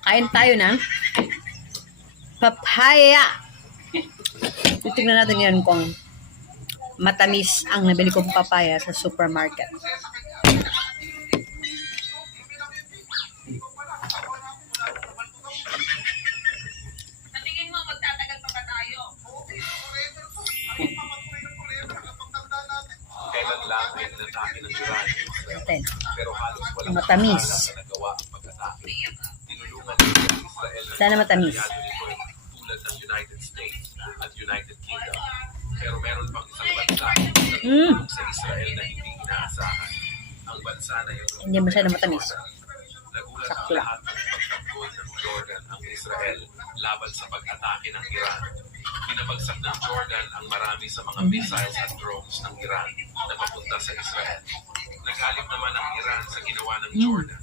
Kain tayo na papaya. Titignan natin yan kung matamis ang nabili kong papaya sa supermarket. Tingin mo, magtatagal pa ba tayo? Kailan lang ay inatake ng Iran. Natin. Pero halos walang Matamis. na nagawa ang pag-atake. Tinulungan ng Israel na Sana matamis. tulad ng United States at United Kingdom. Pero meron pang isang bansa Mm. na sa Israel na hindi inaasahan. Ang bansa na ito. Hindi masyado matamis. Nagulat ang Sakto lang. lahat ng pagtanggol ng Jordan ang Israel laban sa pag-atake ng Iran. Pinabagsak ng Jordan ang marami sa mga missiles at drones ng Iran na papunta sa Israel. Nagalit naman ang Iran sa ginawa ng Jordan